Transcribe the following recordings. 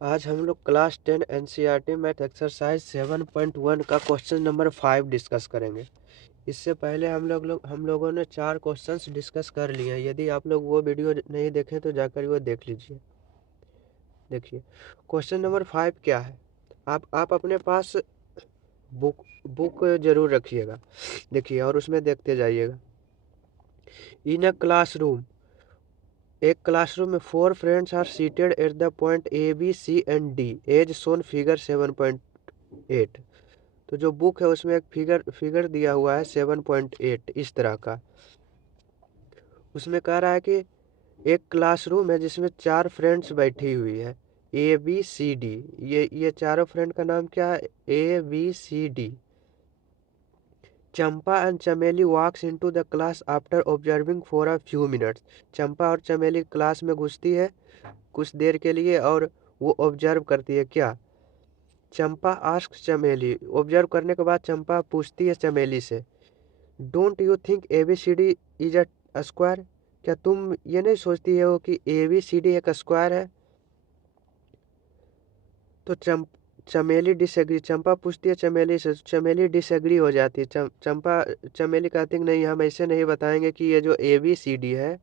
आज हम लोग क्लास 10 एनसीईआरटी मैथ एक्सरसाइज 7.1 का क्वेश्चन नंबर 5 डिस्कस करेंगे। इससे पहले हम लोगों ने 4 क्वेश्चंस डिस्कस कर लिए हैं। यदि आप लोग वो वीडियो नहीं देखें तो जाकर वो देख लीजिए। देखिए क्वेश्चन नंबर 5 क्या है। आप अपने पास बुक बुक जरूर रखिएगा। देखिए और उसमें देखते जाइएगा। इन अ क्लासरूम, एक क्लासरूम में 4 friends are seated at the point A B C and D as shown figure 7.8। तो जो बुक है उसमें एक फिगर दिया हुआ है 7.8 इस तरह का। उसमें कह रहा है कि एक क्लासरूम है जिसमें 4 फ्रेंड्स बैठी हुई है, ए बी सी डी। ये चारों फ्रेंड का नाम क्या है? A B C D. Champa and Chameli walks into the class after observing for a few minutes. Champa और चमेली क्लास में घुसती है कुछ देर के लिए और वो ऑब्जर्व करती है क्या? चंपा आस्क चमेली। ऑब्जर्व करने के बाद चंपा पूछती है चमेली से, don't you think ABCD is a square? क्या तुम ये नहीं सोचती हो कि ABCD एक स्क्वायर है? तो चमेली डिसएग्री। चंपा पूछती है चमेली से, चमेली डिसएग्री हो जाती है। चमेली कहती है नहीं, हम ऐसे नहीं बताएंगे कि ये जो ABCD है,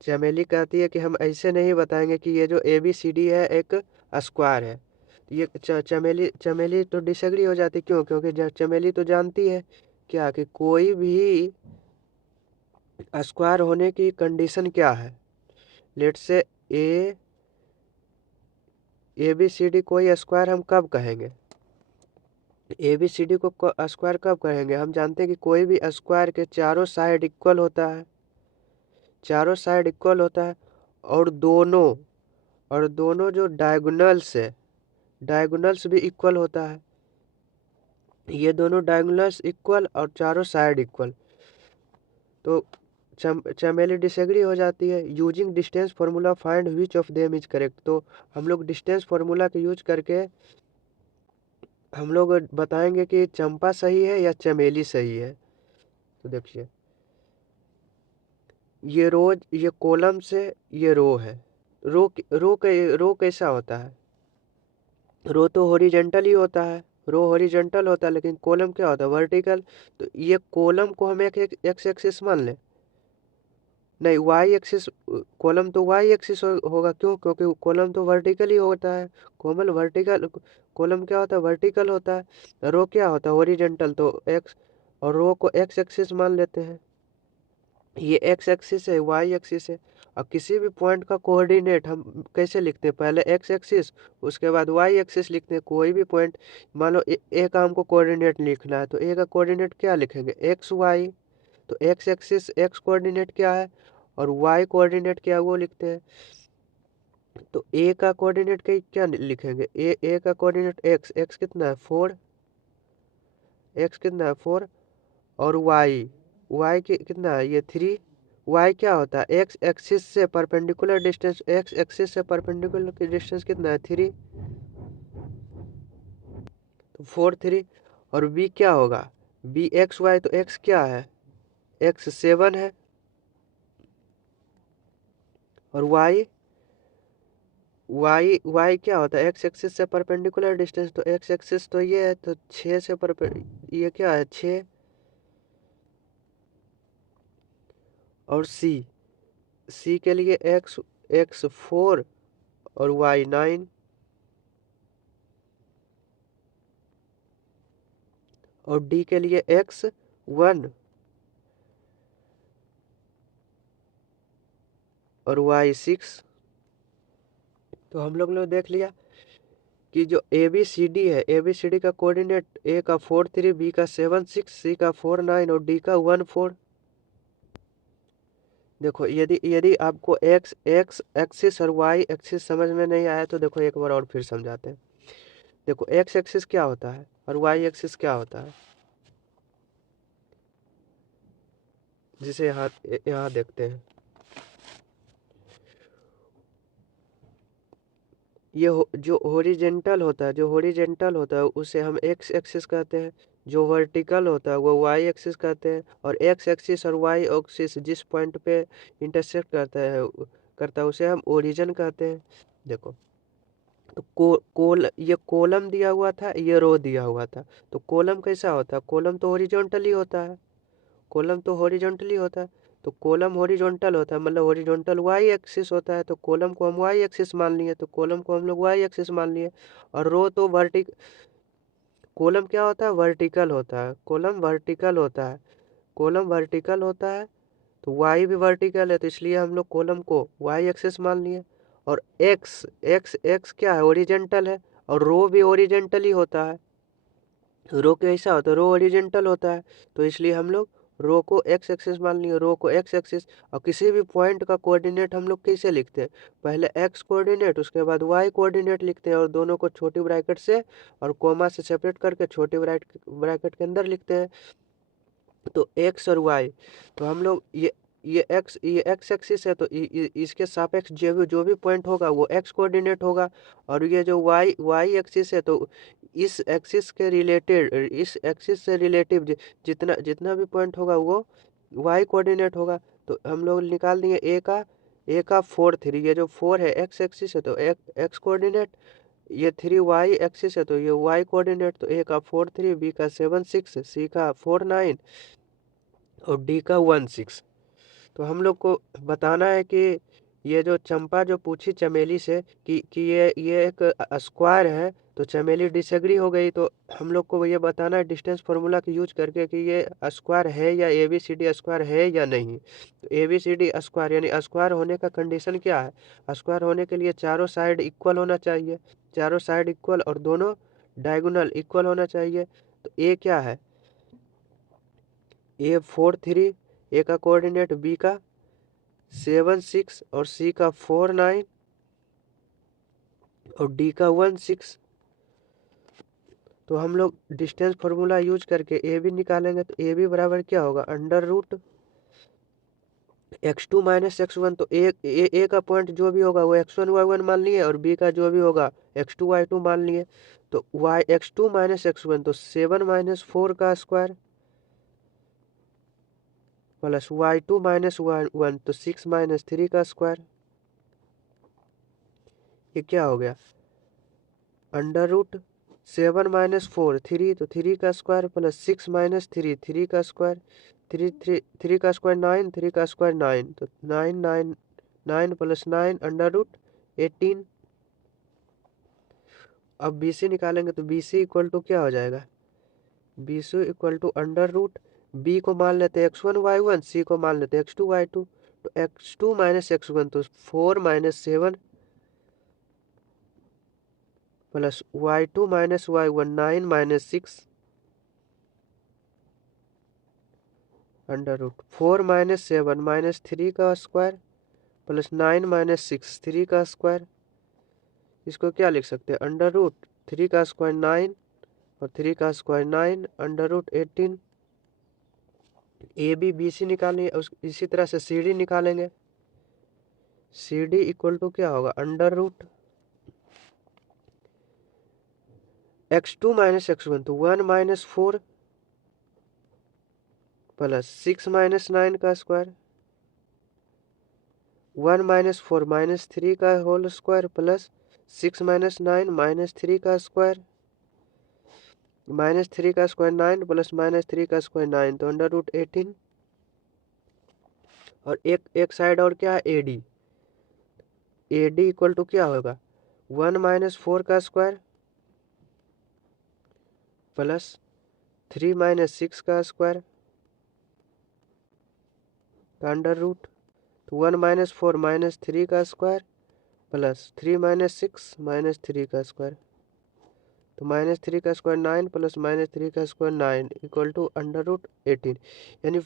चमेली कहती है कि हम ऐसे नहीं बताएंगे कि ये जो ABCD है एक स्क्वायर है। ये चमेली तो डिसएग्री हो जाती। क्यों? क्योंकि चमेली तो जानती है क्या कि कोई भी स्क्वायर होने की कंडीशन क्या है। लेट से ए ABCD कोई स्क्वायर हम कब कहेंगे? ABCD को स्क्वायर कब कहेंगे? हम जानते हैं कि कोई भी स्क्वायर के चारों साइड इक्वल होता है, चारों साइड इक्वल होता है। और दोनों जो डायगोनल्स है, डायगोनल्स भी इक्वल होता है। ये दोनों डायगोनल्स इक्वल और चारों साइड इक्वल। तो चमेली डिसएग्री हो जाती है। Using distance formula find which of them is correct. तो हम लोग डिस्टेंस फार्मूला के यूज करके हम लोग बताएंगे कि चंपा सही है या चमेली सही है। तो देखिए ये कॉलम से ये रो है। रो कैसा होता है? रो तो हॉरिजेंटल ही होता है, रो हॉरिजेंटल होता है, लेकिन कॉलम क्या होता है? वर्टिकल। तो ये कॉलम को हम एक एक्स एक्सिस मान लें। नहीं, वाई एक्सिस। कॉलम तो वाई एक्सिस होगा। क्यों? क्योंकि कॉलम तो वर्टिकल ही होता है। कोमल वर्टिकल। कॉलम क्या होता है? वर्टिकल होता है। रो क्या होता है? हॉरिजेंटल। तो एक्स और रो को एक्स एक्सिस मान लेते हैं। ये एक्स एक्सिस है, वाई एक्सिस है। और किसी भी पॉइंट का कोऑर्डिनेट हम कैसे लिखते हैं? पहले एक्स एक्सिस, उसके बाद वाई एक्सिस लिखते हैं। कोई भी पॉइंट मान लो ए का हमको कोऑर्डिनेट लिखना है, तो ए का कोऑर्डिनेट क्या लिखेंगे? X y. तो एक्स एक्सिस एक्स कोऑर्डिनेट क्या है और वाई कोऑर्डिनेट क्या है वो लिखते हैं। तो ए का कोऑर्डिनेट क्या लिखेंगे? ए का कोऑर्डिनेट एक्स। एक्स कितना है? 4। एक्स कितना है? 4। और वाई, वाई कितना है? ये 3। वाई क्या होता है? एक्स एक्सिस से परपेंडिकुलर डिस्टेंस, एक्स एक्सिस से परपेंडिकुलर की डिस्टेंस कितना है? 3। तो 4 3। और बी क्या होगा? B x y. तो एक्स क्या है? एक्स 7 है। और वाई, वाई क्या होता है? एक्स एक्सिस से परपेंडिकुलर डिस्टेंस। तो एक्स एक्सिस तो ये है, तो 6 से ये क्या है? 6। और सी के लिए एक्स एक्स 4 और वाई 9। और डी के लिए एक्स 1 और वाई 6। तो हम लोग ने देख लिया कि जो ABCD है, ABCD का कोऑर्डिनेट ए का 4 3, बी का 7 6, सी का 4 9 और डी का 1 4। देखो यदि यदि आपको एक्स एक्स एक्सिस और वाई एक्सिस समझ में नहीं आया तो देखो एक बार और फिर समझाते हैं। देखो एक्स एक्सिस क्या होता है और वाई एक्सिस क्या होता है, जिसे यहाँ यहाँ देखते हैं। जो हॉरिजेंटल होता है, जो हॉरिजेंटल होता है उसे हम एक्स एक्सिस कहते हैं। जो वर्टिकल होता है वो वाई एक्सिस कहते हैं, और एक्स एक्सिस और वाई एक्सिस जिस पॉइंट पे इंटरसेक्ट करता है उसे हम ओरिजिन कहते हैं। देखो, तो ये कॉलम दिया हुआ था, ये रो दिया हुआ था। तो कॉलम कैसा होता है? कॉलम तो हॉरिजॉन्टली होता है, कॉलम तो हॉरिजॉन्टली होता है। तो कॉलम हॉरिजॉन्टल होता है, मतलब हॉरिजॉन्टल वाई एक्सिस होता है, तो कॉलम को हम वाई एक्सिस मान लिए, तो कॉलम को हम लोग वाई एक्सिस मान लिए। और रो तो कॉलम क्या होता है? वर्टिकल होता है, कॉलम वर्टिकल होता है, कॉलम वर्टिकल होता है। तो वाई भी वर्टिकल है, तो इसलिए हम लोग कॉलम को वाई एक्सिस मान लिए। और एक्स एक्स एक्स क्या है? ओरिजेंटल है। और रो भी ओरिजेंटल ही होता है। रो कैसा होता है? रो ओरिजेंटल होता है, तो इसलिए हम लोग रो को एक्स एक्सिस मान लिए, रो को एक्स एक्सिस। और किसी भी पॉइंट का कोऑर्डिनेट हम लोग कैसे लिखते हैं? पहले एक्स कोऑर्डिनेट, उसके बाद वाई कोऑर्डिनेट लिखते हैं, और दोनों को छोटी ब्रैकेट से और कोमा से सेपरेट करके छोटी ब्रैकेट के अंदर लिखते हैं। तो एक्स और वाई, तो हम लोग ये एक्स एक्सिस है, तो इसके सापेक्ष जो भी पॉइंट होगा वो एक्स कोऑर्डिनेट होगा। और ये जो वाई एक्सिस है, तो इस एक्सिस के रिलेटेड, इस एक्सिस से रिलेटिव जितना जितना भी पॉइंट होगा वो वाई कोऑर्डिनेट होगा। तो हम लोग निकाल दिए ए का 4 3, ये जो 4 है एक्स एक्सिस है तो एक्स कोऑर्डिनेट, ये 3 वाई एक्सिस है तो ये वाई कोऑर्डिनेट। तो ए का 4 3, बी का 7 6, सी का 4 9 और डी का 1 6। तो हम लोग को बताना है कि ये जो चंपा जो पूछी चमेली से कि ये एक स्क्वायर है, तो चमेली डिसएग्री हो गई। तो हम लोग को ये बताना है डिस्टेंस फार्मूला का यूज करके कि ये स्क्वायर है या A B C D square है या नहीं। तो A B C D square यानी स्क्वायर होने का कंडीशन क्या है? स्क्वायर होने के लिए चारों साइड इक्वल होना चाहिए, चारों साइड इक्वल और दोनों डायगोनल इक्वल होना चाहिए। तो ए क्या है? ए 4 3, ए का कोऑर्डिनेट, बी का 7 6 और सी का 4 9 और डी का 1 6। तो हम लोग डिस्टेंस फार्मूला यूज करके ए भी निकालेंगे। तो ए भी बराबर क्या होगा? Under root x2 minus x1। तो ए का पॉइंट जो भी होगा वो x1 y1 मान लिए, और बी का जो भी होगा x2 y2 मान लिए। तो x2 माइनस x1 तो 7 माइनस 4 का square plus y2 minus y1 तो 6 माइनस 3 का स्क्वायर। ये क्या हो गया? अंडर रूट 7 माइनस 4 3, तो 3 का स्क्वायर प्लस 6 माइनस 3 3 का स्क्वायर, 3 का स्क्वायर 9, 3 का स्क्वायर 9, तो 9 9 9 प्लस 9 अंडर रूट 18। अब BC निकालेंगे तो BC इक्वल टू क्या हो जाएगा? BC equal to under root, B को मान लेते हैं x1 y1, सी को मान लेते हैं x2 y2। तो x2 माइनस x1 तो 4 minus 7 plus y2 minus y1 9 minus 6 under root 4 minus 7 minus 3 का स्क्वायर प्लस 9 माइनस 6 3 का स्क्वायर। इसको क्या लिख सकते हैं? अंडर रूट 3 का स्क्वायर 9 और 3 का square 9 under root 18। A B B C निकालेंगे, इसी तरह से सी डी निकालेंगे। सी डी इक्वल टू क्या होगा? Under root x2 minus x1 तो 1 माइनस 4 प्लस 6 माइनस 9 का स्क्वायर, 1 माइनस 4 माइनस 3 का whole square plus 6 minus 9 minus 3 का स्क्वायर, माइनस 3 का स्क्वायर 9 प्लस माइनस 3 का स्क्वायर 9, तो अंडर रूट 18। और एक साइड और क्या है? AD, AD इक्वल टू क्या होगा? 1 माइनस 4 का स्क्वायर प्लस 3 माइनस 6 का स्क्वायर का अंडर रूट, तो 1 माइनस 4 माइनस 3 का स्क्वायर प्लस 3 माइनस 6 माइनस 3 का स्क्वायर, तो माइनस 3 का स्क्वायर 9 प्लस माइनस 3 का square 9 equal to under root 18। यानी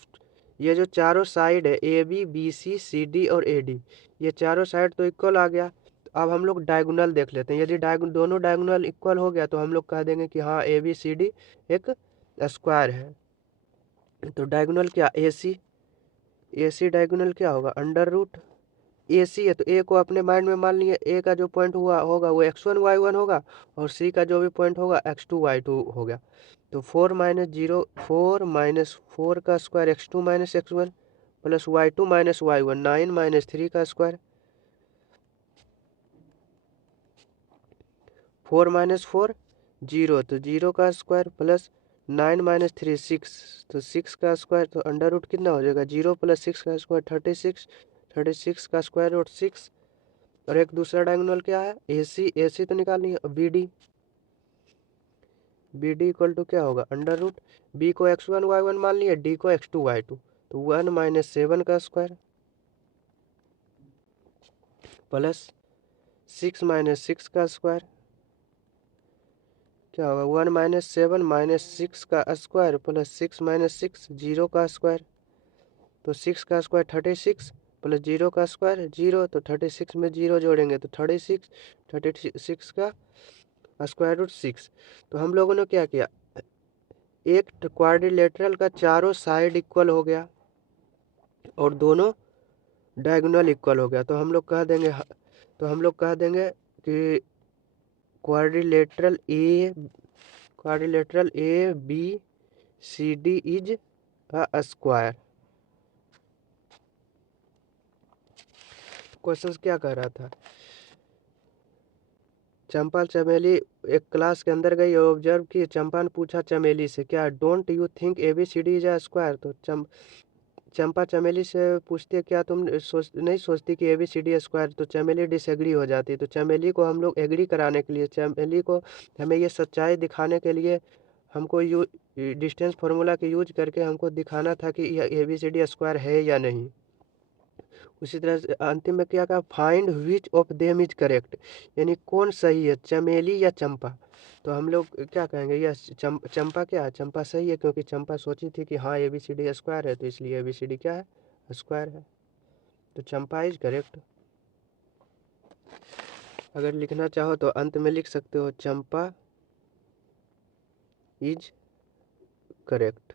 ये जो चारों साइड है AB BC CD और AD, ये चारों साइड तो इक्वल आ गया। तो अब हम लोग डायगोनल देख लेते हैं। यदि दोनों डायगोनल इक्वल हो गया तो हम लोग कह देंगे कि हाँ ABCD एक स्क्वायर है। तो डायगोनल क्या? AC डायगोनल क्या होगा? अंडर रूट ए सी है तो ए को अपने माइंड में मान लिए, ए का जो पॉइंट हुआ होगा वो x1 y1 होगा, और सी का जो भी पॉइंट होगा x2 y2 होगा। तो 4 माइनस 0, 4 माइनस 4 का square x2 minus x1 plus y2 minus y1, 9 minus 3 का स्क्वायर, 4 माइनस 4 0, तो 0 का स्क्वायर प्लस 9 माइनस 3 6, तो 6 का स्क्वायर, तो अंडर रूट कितना हो जाएगा, 0 प्लस 6 का स्क्वायर 36, 36 का स्क्वायर रूट 6, और एक दूसरा डायगोनल क्या है, ए सी तो निकालनी है, बी डी इक्वल टू क्या होगा, अंडर रूट बी को x1 y1 मान लिया, डी को x2 y2, तो 1 माइनस 7 का स्क्वायर प्लस 6 माइनस 6 का स्क्वायर, क्या होगा 1 माइनस 7 माइनस 6 का स्क्वायर प्लस 6 माइनस 6 0 का स्क्वायर, तो 6 का स्क्वायर 36 प्लस 0 का स्क्वायर 0, तो 36 में 0 जोड़ेंगे तो 36 का स्क्वायर रूट 6। तो हम लोगों ने क्या किया, एक क्वाड्रिलेटरल का चारों साइड इक्वल हो गया और दोनों डायगोनल इक्वल हो गया, तो हम लोग कह देंगे कि quadrilateral A B C D is a square. Question क्या कह रहा था, चंपा चमेली एक क्लास के अंदर गई और ऑब्जर्व की, चंपा ने पूछा चमेली से, क्या don't you think A B C D is a square, तो चंपा चमेली से पूछती है क्या तुम नहीं सोचती कि A B C D square, तो चमेली डिसएग्री हो जाती है। तो चमेली को हम लोग एग्री कराने के लिए, चमेली को हमें ये सच्चाई दिखाने के लिए हमको डिस्टेंस फार्मूला के यूज करके हमको दिखाना था कि यह A B C D square है या नहीं। उसी तरह से अंतिम में क्या कहा, find which of them is correct, यानी कौन सही है, चमेली या चंपा। तो हम लोग क्या कहेंगे, यह चंपा क्या है, चंपा सही है, क्योंकि चंपा सोची थी कि हाँ A B C D square है, तो इसलिए ए बी सी डी क्या है, स्क्वायर है, तो चंपा इज करेक्ट। अगर लिखना चाहो तो अंत में लिख सकते हो चंपा इज करेक्ट।